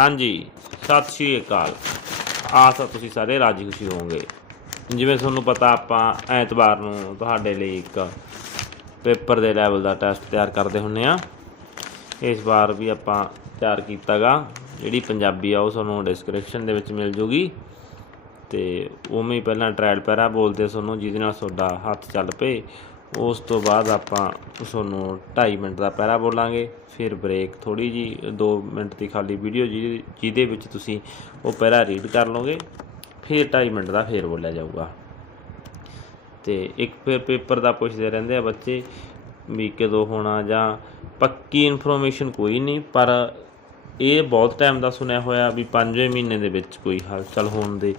ਹਾਂਜੀ, ਸਤਿ ਸ਼੍ਰੀ ਅਕਾਲ। ਆਸ ਆ ਤੁਸੀਂ ਸਾਰੇ ਰਾਜੀ ਖੁਸ਼ੀ ਹੋਵੋਗੇ। ਜਿਵੇਂ ਤੁਹਾਨੂੰ ਪਤਾ ਆਪਾਂ ਐਤਵਾਰ ਨੂੰ ਤੁਹਾਡੇ ਲਈ ਇੱਕ ਪੇਪਰ ਦੇ ਲੈਵਲ ਦਾ ਟੈਸਟ ਤਿਆਰ ਕਰਦੇ ਹੁੰਨੇ ਆ। ਇਸ ਵਾਰ ਵੀ ਆਪਾਂ ਤਿਆਰ ਕੀਤਾਗਾ। ਜਿਹੜੀ ਪੰਜਾਬੀ ਆ, ਉਹ ਤੁਹਾਨੂੰ ਡਿਸਕ੍ਰਿਪਸ਼ਨ ਦੇ ਵਿੱਚ ਮਿਲ ਜੂਗੀ। ਤੇ ਉਵੇਂ ਹੀ ਪਹਿਲਾਂ ਟ੍ਰਾਇਲ ਪੈਰਾ ਬੋਲਦੇ ਤੁਹਾਨੂੰ ਜਿਹਦੇ ਨਾਲ ਤੁਹਾਡਾ ਹੱਥ ਚੱਲ ਪਏ ਉਸ ਤੋਂ ਬਾਅਦ ਆਪਾਂ ਤੁਹਾਨੂੰ 2.5 ਮਿੰਟ ਦਾ ਪਹਿਰਾ ਬੋਲਾਂਗੇ, ਫਿਰ ਬ੍ਰੇਕ ਥੋੜੀ ਜੀ 2 ਮਿੰਟ ਦੀ ਖਾਲੀ ਵੀਡੀਓ ਜਿਹਦੇ ਵਿੱਚ ਤੁਸੀਂ ਉਹ ਪਹਿਰਾ ਰੀਡ ਕਰ ਲਓਗੇ, ਫਿਰ 2.5 ਮਿੰਟ ਦਾ ਫੇਰ ਬੋਲਿਆ ਜਾਊਗਾ। ਤੇ ਇੱਕ ਫਿਰ ਪੇਪਰ ਦਾ ਪੁੱਛਦੇ ਰਹਿੰਦੇ ਆ ਬੱਚੇ ਵੀ ਕਦੋਂ ਹੋਣਾ ਜਾਂ ਪੱਕੀ ਇਨਫੋਰਮੇਸ਼ਨ ਕੋਈ ਨਹੀਂ, ਪਰ ਇਹ ਬਹੁਤ ਟਾਈਮ ਦਾ ਸੁਣਿਆ ਹੋਇਆ ਵੀ 5ਵੇਂ ਮਹੀਨੇ ਦੇ ਵਿੱਚ ਕੋਈ ਹਲਚਲ ਹੋਣ ਦੇ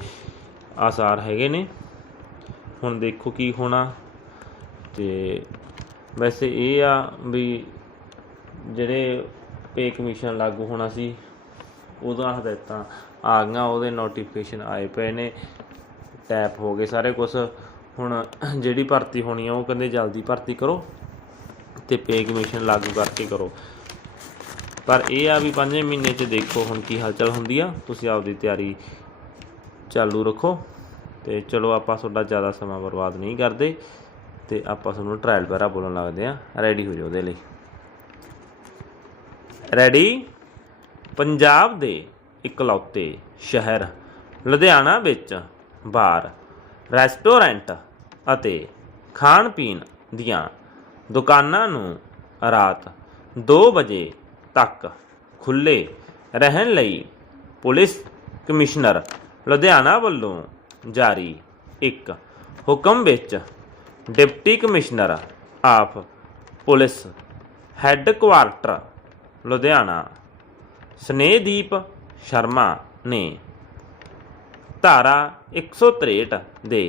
ਆਸਾਰ ਹੈਗੇ ਨੇ। ਹੁਣ ਦੇਖੋ ਕੀ ਹੋਣਾ। ਤੇ ਵੈਸੇ ਇਹ ਆ ਵੀ ਜਿਹੜੇ ਪੇ ਕਮਿਸ਼ਨ ਲਾਗੂ ਹੋਣਾ ਸੀ, ਉਹਦਾ ਹਦਾਇਤਾਂ ਆ ਗਈਆਂ, ਉਹਦੇ ਨੋਟੀਫਿਕੇਸ਼ਨ ਆਏ ਪਏ ਨੇ ਟੈਪ ਹੋ ਗਏ ਸਾਰੇ ਕੁਝ ਹੁਣ ਜਿਹੜੀ ਭਰਤੀ ਹੋਣੀ ਆ, ਉਹ ਕਹਿੰਦੇ ਜਲਦੀ ਭਰਤੀ ਕਰੋ ਤੇ ਪੇ ਕਮਿਸ਼ਨ ਲਾਗੂ ਕਰਕੇ ਕਰੋ। ਪਰ ਇਹ ਆ ਵੀ ਪੰਜਵੇਂ ਮਹੀਨੇ 'ਚ ਦੇਖੋ ਹੁਣ ਕੀ ਹਲਚਲ ਹੁੰਦੀ ਆ। ਤੁਸੀਂ ਆਪਦੀ ਤਿਆਰੀ ਚਾਲੂ ਰੱਖੋ ਤੇ ਚਲੋ ਆਪਾਂ ਤੁਹਾਡਾ ਜ਼ਿਆਦਾ ਸਮਾਂ ਬਰਬਾਦ ਨਹੀਂ ਕਰਦੇ। ਤੇ ਆਪਾਂ ਤੁਹਾਨੂੰ ਟ੍ਰਾਇਲ ਪੈਰਾ ਬੋਲਣ ਲੱਗਦੇ ਆ ਰੈਡੀ ਹੋ ਜਾਓ ਉਹਦੇ ਲਈ। ਰੈਡੀ ਪੰਜਾਬ ਦੇ ਇਕਲੌਤੇ ਸ਼ਹਿਰ, ਲੁਧਿਆਣਾ ਵਿੱਚ ਬਾਰ ਰੈਸਟੋਰੈਂਟ ਅਤੇ ਖਾਣ ਪੀਣ ਦੀਆਂ ਦੁਕਾਨਾਂ ਨੂੰ ਰਾਤ 2 ਵਜੇ ਤੱਕ ਖੁੱਲੇ ਰਹਿਣ ਲਈ ਪੁਲਿਸ ਕਮਿਸ਼ਨਰ ਲੁਧਿਆਣਾ ਵੱਲੋਂ ਜਾਰੀ ਇੱਕ ਹੁਕਮ ਵਿੱਚ deputy commissioner of police headquarters Ludhiana. Snehdeep Sharma ਨੇ ਧਾਰਾ 163 ਦੇ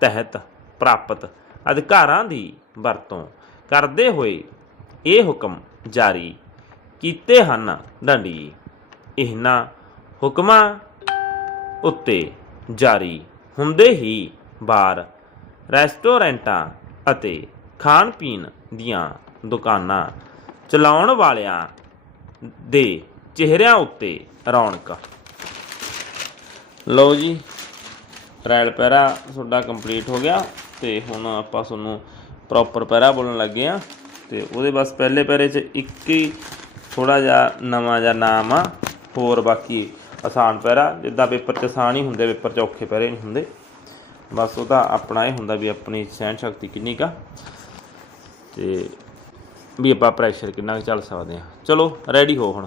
ਤਹਿਤ ਪ੍ਰਾਪਤ ਅਧਿਕਾਰਾਂ ਦੀ ਵਰਤੋਂ ਕਰਦੇ ਹੋਏ ਇਹ ਹੁਕਮ ਜਾਰੀ ਕੀਤੇ ਹਨ ਡੰਡੀ। ਇਹਨਾਂ ਹੁਕਮਾਂ ਉੱਤੇ ਜਾਰੀ ਹੁੰਦੇ ਹੀ ਬਾਰ ਰੈਸਟੋਰੈਂਟਾਂ ਅਤੇ ਖਾਣ ਪੀਣ ਦੀਆਂ ਦੁਕਾਨਾਂ ਚਲਾਉਣ ਵਾਲਿਆਂ ਦੇ ਚਿਹਰਿਆਂ ਉੱਤੇ ਰੌਣਕ। ਲਓ ਜੀ ਟ੍ਰਾਇਲ ਪੈਰਾ ਤੁਹਾਡਾ ਕੰਪਲੀਟ ਹੋ ਗਿਆ ਤੇ ਹੁਣ ਆਪਾਂ ਤੁਹਾਨੂੰ ਪ੍ਰੋਪਰ ਪੈਰਾ ਬੋਲਣ ਲੱਗੇ ਆ ਤੇ ਉਹਦੇ ਬਸ ਪਹਿਲੇ ਪੈਰੇ 'ਚ ਇੱਕ ਹੀ ਥੋੜਾ ਜਿਹਾ ਨਵਾਂ ਜਿਹਾ ਨਾਮ ਆ, ਹੋਰ ਬਾਕੀ ਆਸਾਨ ਪੈਰਾ, ਜਿੱਦਾਂ ਪੇਪਰ 'ਚ ਆਸਾਨ ਹੀ ਹੁੰਦੇ, ਪੇਪਰ 'ਚ ਔਖੇ ਪੈਰੇ ਨਹੀਂ ਹੁੰਦੇ। ਬਸ ਉਹਦਾ ਆਪਣਾ ਇਹ ਹੁੰਦਾ ਵੀ ਆਪਣੀ ਸਹਿਣ ਸ਼ਕਤੀ ਕਿੰਨੀ ਕਾ ਤੇ ਵੀ ਆਪਾਂ ਪ੍ਰੈਸ਼ਰ ਕਿੰਨਾ ਕੁ ਚੱਲ ਸਕਦੇ ਆ ਚਲੋ ਰੈਡੀ ਹੋ ਹੁਣ।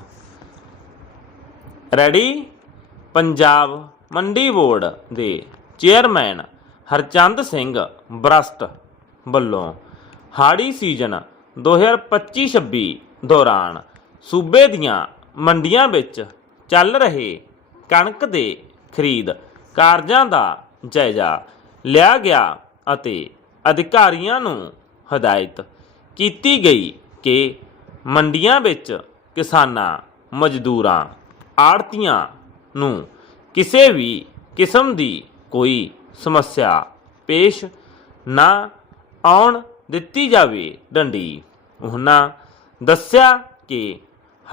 ਰੈਡੀ ਪੰਜਾਬ ਮੰਡੀ ਬੋਰਡ ਦੇ ਚੇਅਰਮੈਨ ਹਰਚੰਦ ਸਿੰਘ ਬਰਸਟ ਵੱਲੋਂ ਹਾੜੀ ਸੀਜ਼ਨ 2025-26 ਦੌਰਾਨ ਸੂਬੇ ਦੀਆਂ ਮੰਡੀਆਂ ਵਿੱਚ ਚੱਲ ਰਹੇ ਕਣਕ ਦੇ ਖਰੀਦ ਕਾਰਜਾਂ ਦਾ ਜਾਇਜ਼ਾ ਲਿਆ ਗਿਆ ਅਤੇ ਅਧਿਕਾਰੀਆਂ ਨੂੰ ਹਦਾਇਤ ਕੀਤੀ ਗਈ ਕਿ ਮੰਡੀਆਂ ਵਿੱਚ ਕਿਸਾਨਾਂ, ਮਜ਼ਦੂਰਾਂ ਆੜਤੀਆਂ ਨੂੰ ਕਿਸੇ ਵੀ ਕਿਸਮ ਦੀ ਕੋਈ ਸਮੱਸਿਆ ਪੇਸ਼ ਨਾ ਆਉਣ ਦਿੱਤੀ ਜਾਵੇ ਡੰਡੀ। ਉਹਨਾਂ ਦੱਸਿਆ ਕਿ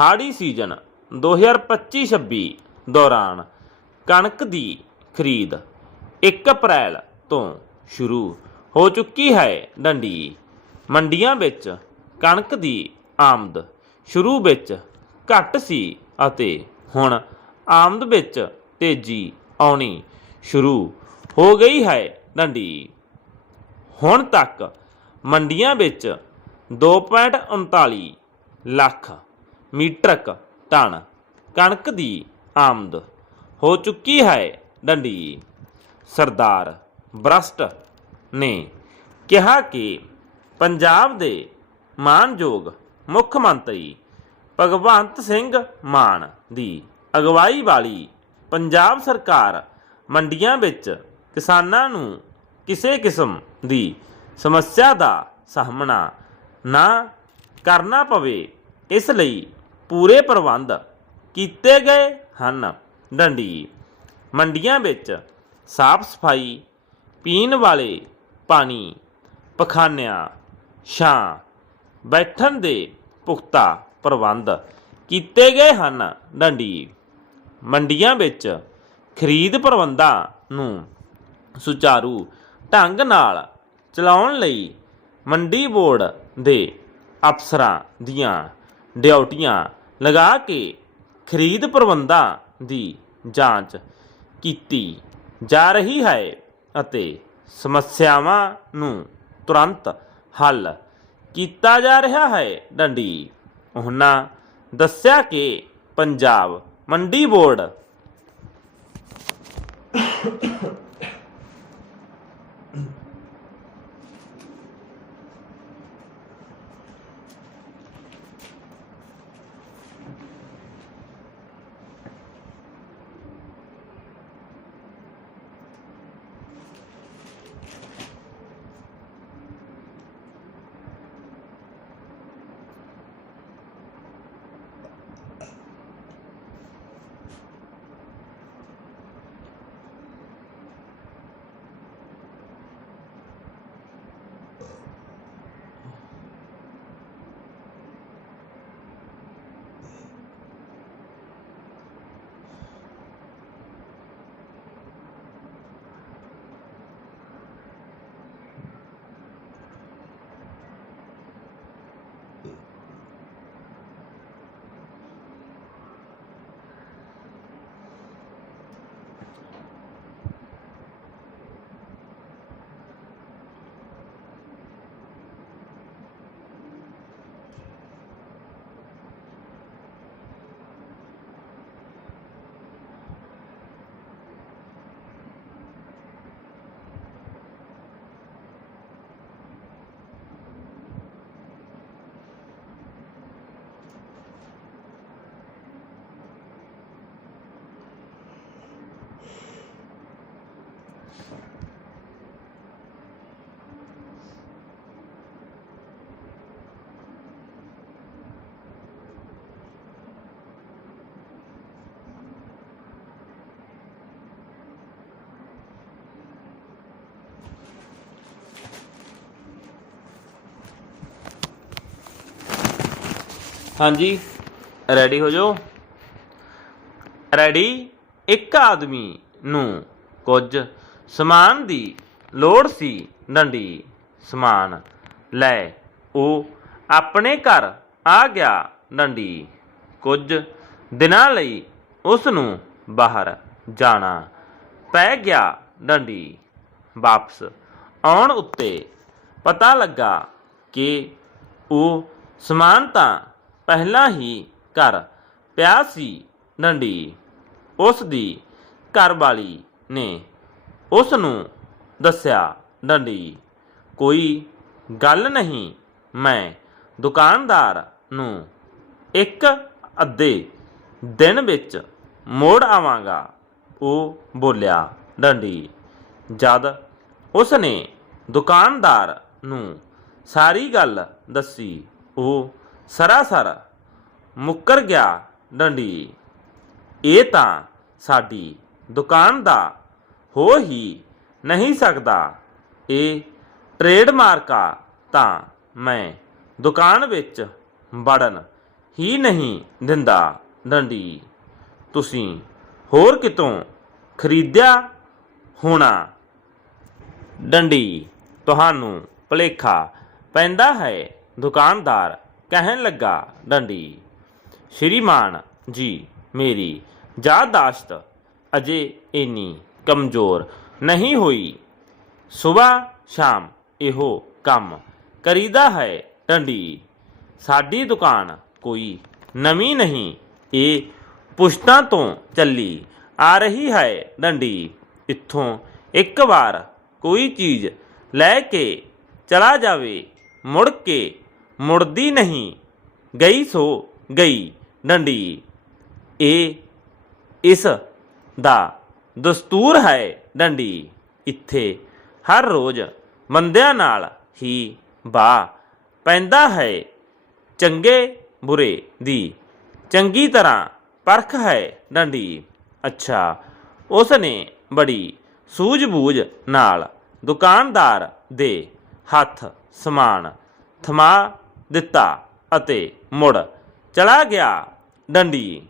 ਹਾੜੀ ਸੀਜ਼ਨ 2025-26 ਦੌਰਾਨ ਕਣਕ ਦੀ ਖਰੀਦ 1 ਅਪ੍ਰੈਲ ਤੋਂ ਸ਼ੁਰੂ ਹੋ ਚੁੱਕੀ ਹੈ ਡੰਡੀ। ਮੰਡੀਆਂ ਵਿੱਚ ਕਣਕ ਦੀ ਆਮਦ ਸ਼ੁਰੂ ਵਿੱਚ ਘੱਟ ਸੀ ਅਤੇ ਹੁਣ ਆਮਦ ਵਿੱਚ ਤੇਜ਼ੀ ਆਉਣੀ ਸ਼ੁਰੂ ਹੋ ਗਈ ਹੈ ਡੰਡੀ। ਹੁਣ ਤੱਕ ਮੰਡੀਆਂ ਵਿੱਚ 2.39 ਲੱਖ ਮੀਟਰਕ ਟਨ ਕਣਕ ਦੀ ਆਮਦ ਹੋ ਚੁੱਕੀ ਹੈ ਡੰਡੀ। ਸਰਦਾਰ ਬ੍ਰਸਟ ਨੇ ਕਿਹਾ ਕਿ ਪੰਜਾਬ ਦੇ ਮਾਨਯੋਗ ਮੁੱਖ ਮੰਤਰੀ ਭਗਵੰਤ ਸਿੰਘ ਮਾਨ ਦੀ ਅਗਵਾਈ ਵਾਲੀ ਪੰਜਾਬ ਸਰਕਾਰ ਮੰਡੀਆਂ ਵਿੱਚ ਕਿਸਾਨਾਂ ਨੂੰ ਕਿਸੇ ਕਿਸਮ ਦੀ ਸਮੱਸਿਆ ਦਾ ਸਾਹਮਣਾ ਨਾ ਕਰਨਾ ਪਵੇ, ਇਸ ਲਈ ਪੂਰੇ ਪ੍ਰਬੰਧ ਕੀਤੇ ਗਏ ਹਨ। ਡੰਡੀ ਮੰਡੀਆਂ ਵਿੱਚ ਸਾਫ਼ ਸਫ਼ਾਈ, ਪੀਣ ਵਾਲੇ ਪਾਣੀ, ਪਖਾਨਿਆਂ, ਛਾਂ, ਬੈਠਣ ਦੇ ਪੁਖਤਾ ਪ੍ਰਬੰਧ ਕੀਤੇ ਗਏ ਹਨ ਡੰਡੀ। ਮੰਡੀਆਂ ਵਿੱਚ ਖਰੀਦ ਪ੍ਰਬੰਧਾਂ ਨੂੰ ਸੁਚਾਰੂ ਢੰਗ ਨਾਲ ਚਲਾਉਣ ਲਈ ਮੰਡੀ ਬੋਰਡ ਦੇ ਅਫਸਰਾਂ ਦੀਆਂ ਡਿਊਟੀਆਂ ਲਗਾ ਕੇ ਖਰੀਦ ਪ੍ਰਬੰਧਾਂ ਦੀ ਜਾਂਚ ਕੀਤੀ ਜਾ ਰਹੀ ਹੈ ਅਤੇ ਸਮੱਸਿਆਵਾਂ ਨੂੰ ਤੁਰੰਤ ਹੱਲ ਕੀਤਾ ਜਾ ਰਿਹਾ ਹੈ। ਡੰਡੀ, ਉਹਨਾਂ ਦੱਸਿਆ ਕਿ ਪੰਜਾਬ ਮੰਡੀ ਬੋਰਡ ਹਾਂਜੀ। ਰੈਡੀ ਹੋ ਜਾਓ? ਰੈਡੀ ਇੱਕ ਆਦਮੀ ਨੂੰ ਕੁਝ ਸਮਾਨ ਦੀ ਲੋੜ ਸੀ, ਡੰਡੀ ਸਮਾਨ। ਲੈ, ਉਹ ਆਪਣੇ ਘਰ ਆ ਗਿਆ, ਡੰਡੀ। ਕੁਝ ਦਿਨਾਂ ਲਈ ਉਸ ਨੂੰ ਬਾਹਰ ਜਾਣਾ ਪੈ ਗਿਆ, ਡੰਡੀ। ਵਾਪਸ ਆਉਣ ਉੱਤੇ ਪਤਾ ਲੱਗਾ ਕਿ ਉਹ ਸਮਾਨ ਤਾਂ ਪਹਿਲਾਂ ਹੀ ਘਰ ਪਿਆ ਸੀ ਡੰਡੀ ਉਸ ਦੀ ਘਰਵਾਲੀ ਨੇ ਉਸ ਨੂੰ ਦੱਸਿਆ ਡੰਡੀ ਕੋਈ ਗੱਲ ਨਹੀਂ, ਮੈਂ ਦੁਕਾਨਦਾਰ ਨੂੰ ਇੱਕ ਅੱਧੇ ਦਿਨ ਵਿੱਚ ਮੋੜ ਆਵਾਂਗਾ, ਉਹ ਬੋਲਿਆ। ਡੰਡੀ ਜਦ ਉਸ ਨੇ ਦੁਕਾਨਦਾਰ ਨੂੰ ਸਾਰੀ ਗੱਲ ਦੱਸੀ, ਉਹ ਸਰਾਸਰ ਮੁੱਕਰ ਗਿਆ ਡੰਡੀ। ਇਹ ਤਾਂ ਸਾਡੀ ਦੁਕਾਨ ਦਾ ਹੋ ਹੀ ਨਹੀਂ ਸਕਦਾ। ਇਹ ਟ੍ਰੇਡਮਾਰਕਾ ਤਾਂ ਮੈਂ ਦੁਕਾਨ ਵਿੱਚ ਵੜਨ ਹੀ ਨਹੀਂ ਦਿੰਦਾ ਡੰਡੀ। ਤੁਸੀਂ ਹੋਰ ਕਿਤੋਂ ਖਰੀਦਿਆ ਹੋਣਾ? ਡੰਡੀ, ਤੁਹਾਨੂੰ ਭਲੇਖਾ ਪੈਂਦਾ ਹੈ ਦੁਕਾਨਦਾਰ। ਕਹਿਣ ਲੱਗਾ, ਡੰਡੀ, ਸ਼੍ਰੀਮਾਨ ਜੀ, ਮੇਰੀ ਯਾਦਾਸ਼ਤ ਅਜੇ ਇੰਨੀ ਕਮਜ਼ੋਰ ਨਹੀਂ ਹੋਈ। ਸਵੇਰ ਸ਼ਾਮ ਇਹੋ ਕੰਮ ਕਰੀਦਾ ਹੈ, ਡੰਡੀ। ਸਾਡੀ ਦੁਕਾਨ ਕੋਈ ਨਵੀਂ ਨਹੀਂ, ਇਹ ਪੁਸ਼ਤਾਂ ਤੋਂ ਚੱਲੀ ਆ ਰਹੀ ਹੈ, ਡੰਡੀ। ਇੱਥੋਂ ਇੱਕ ਵਾਰ ਕੋਈ ਚੀਜ਼ ਲੈ ਕੇ ਚਲਾ ਜਾਵੇ, ਮੁੜ ਕੇ ਮੁੜਦੀ ਨਹੀਂ। ਗਈ ਸੋ ਗਈ ਡੰਡੀ। ਇਹ ਇਸ ਦਾ ਦਸਤੂਰ ਹੈ ਡੰਡੀ। ਇੱਥੇ ਹਰ ਰੋਜ਼ ਮੰਦਿਆਂ ਨਾਲ ਹੀ ਬਾ ਪੈਂਦਾ ਹੈ ਚੰਗੇ ਬੁਰੇ ਦੀ। ਚੰਗੀ ਤਰ੍ਹਾਂ ਪਰਖ ਹੈ ਡੰਡੀ। ਅੱਛਾ ਉਸ ਨੇ ਬੜੀ ਸੂਝ-ਬੂਝ ਨਾਲ ਦੁਕਾਨਦਾਰ ਦੇ ਹੱਥ ਸਮਾਨ ਥਮਾ ਦਿੱਤਾ ਅਤੇ ਮੁੜ ਚਲਾ ਗਿਆ ਡੰਡੀ।